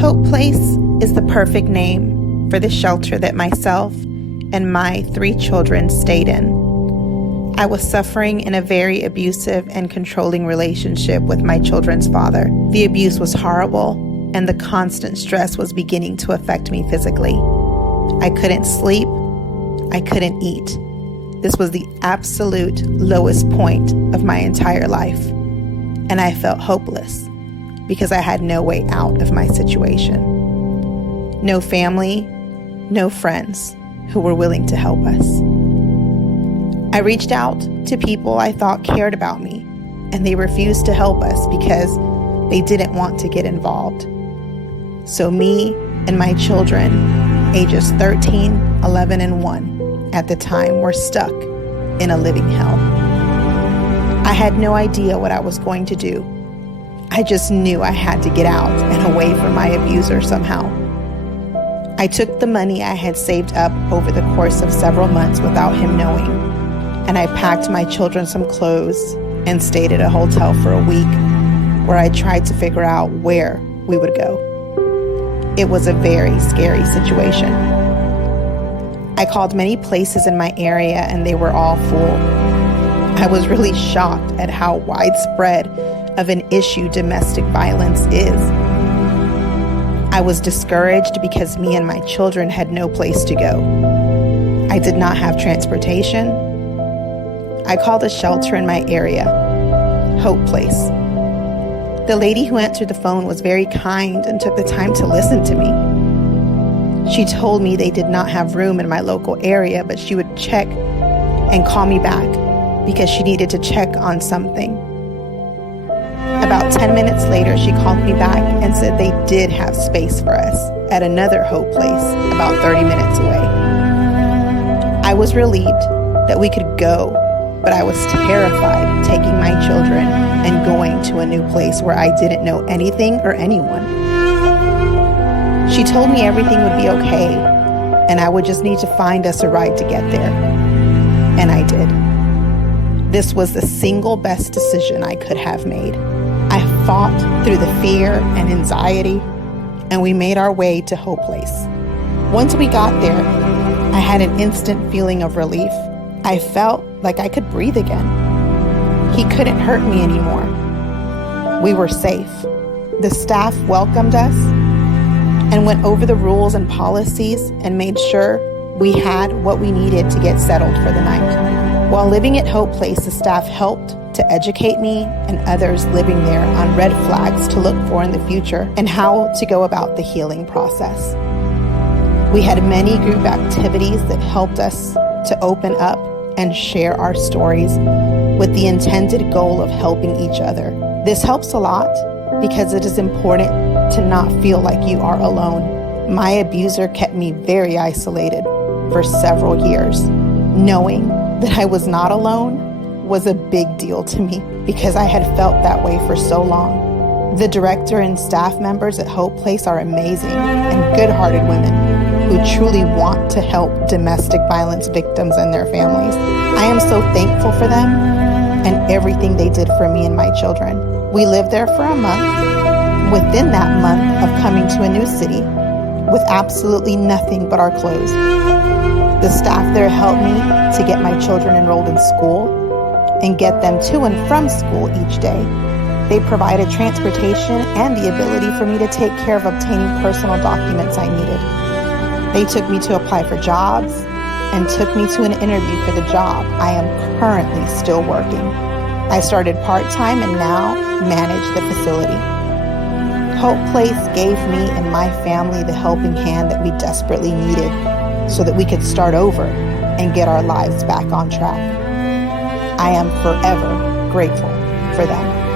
Hope Place is the perfect name for the shelter that myself and my 3 children stayed in. I was suffering in a very abusive and controlling relationship with my children's father. The abuse was horrible, and the constant stress was beginning to affect me physically. I couldn't sleep. I couldn't eat. This was the absolute lowest point of my entire life, and I felt hopeless because I had no way out of my situation. No family, no friends who were willing to help us. I reached out to people I thought cared about me, and they refused to help us because they didn't want to get involved. So me and my children, ages 13, 11, and 1 at the time, were stuck in a living hell. I had no idea what I was going to do. I just knew I had to get out and away from my abuser somehow. I took the money I had saved up over the course of several months without him knowing, and I packed my children some clothes and stayed at a hotel for a week where I tried to figure out where we would go. It was a very scary situation. I called many places in my area and they were all full. I was really shocked at how widespread of an issue domestic violence is. I was discouraged because me and my children had no place to go. I did not have transportation. I called a shelter in my area, Hope Place. The lady who answered the phone was very kind and took the time to listen to me. She told me they did not have room in my local area, but she would check and call me back because she needed to check on something. About 10 minutes later, she called me back and said they did have space for us at another Hope Place about 30 minutes away. I was relieved that we could go, but I was terrified taking my children and going to a new place where I didn't know anything or anyone. She told me everything would be okay, and I would just need to find us a ride to get there. And I did. This was the single best decision I could have made. I fought through the fear and anxiety, and we made our way to Hope Place. Once we got there, I had an instant feeling of relief. I felt like I could breathe again. He couldn't hurt me anymore. We were safe. The staff welcomed us and went over the rules and policies and made sure we had what we needed to get settled for the night. While living at Hope Place, the staff helped to educate me and others living there on red flags to look for in the future and how to go about the healing process. We had many group activities that helped us to open up and share our stories with the intended goal of helping each other. This helps a lot because it is important to not feel like you are alone. My abuser kept me very isolated for several years. Knowing that I was not alone was a big deal to me because I had felt that way for so long. The director and staff members at Hope Place are amazing and good-hearted women who truly want to help domestic violence victims and their families. I am so thankful for them and everything they did for me and my children. We lived there for a month. Within that month of coming to a new city with absolutely nothing but our clothes, the staff there helped me to get my children enrolled in school and get them to and from school each day. They provided transportation and the ability for me to take care of obtaining personal documents I needed. They took me to apply for jobs and took me to an interview for the job I am currently still working. I started part-time and now manage the facility. Hope Place gave me and my family the helping hand that we desperately needed so that we could start over and get our lives back on track. I am forever grateful for them.